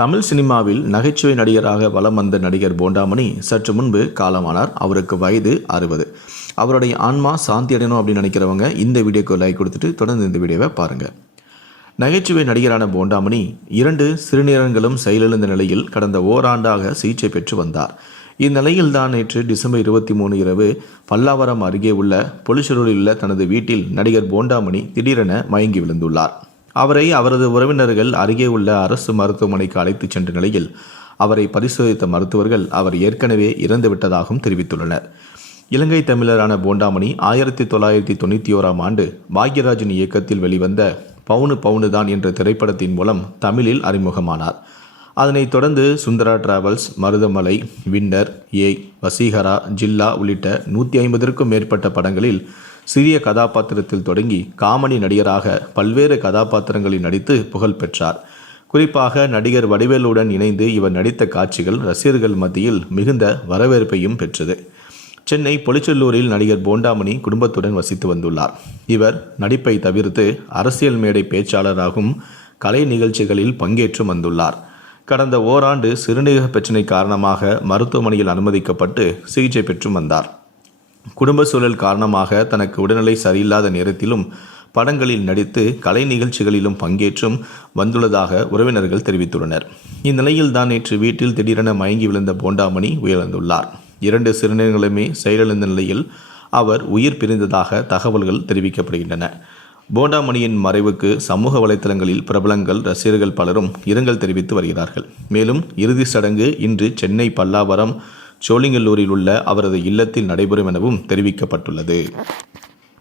தமிழ் சினிமாவில் நகைச்சுவை நடிகராக வலம் வந்த நடிகர் போண்டாமணி சற்று முன்பு காலமானார். அவருக்கு வயது அறுபது. அவருடைய ஆன்மா சாந்தி அடையணும் அப்படின்னு நினைக்கிறவங்க இந்த வீடியோக்கு லைக் கொடுத்துட்டு தொடர்ந்து இந்த வீடியோவை பாருங்கள் நகைச்சுவை நடிகரான போண்டாமணி இரண்டு சிறுநீரங்களும் செயலிழந்த நிலையில் கடந்த ஓராண்டாக சிகிச்சை பெற்று வந்தார். இந்நிலையில் தான் நேற்று டிசம்பர் இருபத்தி மூணு இரவு பல்லாவரம் அருகே உள்ள பொலிசரூரில் உள்ள தனது வீட்டில் நடிகர் போண்டாமணி திடீரென மயங்கி விழுந்துள்ளார். அவரை அவரது உறவினர்கள் அருகே உள்ள அரசு மருத்துவமனைக்கு அழைத்துச் சென்ற நிலையில் அவரை பரிசோதித்த மருத்துவர்கள் அவர் ஏற்கனவே இறந்துவிட்டதாகவும் தெரிவித்துள்ளனர். இலங்கை தமிழரான போண்டாமணி ஆயிரத்தி தொள்ளாயிரத்தி தொண்ணூற்றி ஓராம் ஆண்டு பாக்யராஜன் இயக்கத்தில் வெளிவந்த பவுனு பவுனு தான் என்ற திரைப்படத்தின் மூலம் தமிழில் அறிமுகமானார். அதனைத் தொடர்ந்து சுந்தரா டிராவல்ஸ் மருதமலை வின்னர் ஏய் வசீகரா ஜில்லா உள்ளிட்ட நூற்றி ஐம்பதற்கும் மேற்பட்ட படங்களில் சிறிய கதாபாத்திரத்தில் தொடங்கி காமெடி நடிகராக பல்வேறு கதாபாத்திரங்களில் நடித்து புகழ் பெற்றார். குறிப்பாக நடிகர் வடிவேலுடன் இணைந்து இவர் நடித்த காட்சிகள் ரசிகர்கள் மத்தியில் மிகுந்த வரவேற்பையும் பெற்றது. சென்னை பொலிச்செல்லூரில் நடிகர் போண்டாமணி குடும்பத்துடன் வசித்து வந்துள்ளார். இவர் நடிப்பை தவிர்த்து அரசியல் மேடை பேச்சாளராகவும் கலை நிகழ்ச்சிகளில் பங்கேற்று வந்துள்ளார். கடந்த ஓராண்டு சிறுநீரக பிரச்சினை காரணமாக மருத்துவமனையில் அனுமதிக்கப்பட்டு சிகிச்சை பெற்று வந்தார். குடும்ப சூழல் காரணமாக தனக்கு உடல்நிலை சரியில்லாத நேரத்திலும் படங்களில் நடித்து கலை நிகழ்ச்சிகளிலும் பங்கேற்றும் வந்துள்ளதாக உறவினர்கள் தெரிவித்துள்ளனர். இந்நிலையில் தான் நேற்று வீட்டில் திடீரென மயங்கி விழுந்த போண்டாமணி உயிரிழந்துள்ளார். இரண்டு சிறுநீர்களுமே செயலிழந்த நிலையில் அவர் உயிர் பிரிந்ததாக தகவல்கள் தெரிவிக்கப்படுகின்றன. போண்டாமணியின் மறைவுக்கு சமூக வலைத்தளங்களில் பிரபலங்கள் ரசிகர்கள் பலரும் இரங்கல் தெரிவித்து வருகிறார்கள். மேலும் இறுதி சடங்கு இன்று சென்னை பல்லாவரம் சோழிங்கல்லூரில் உள்ள அவரது இல்லத்தில் நடைபெறும் எனவும் தெரிவிக்கப்பட்டுள்ளது.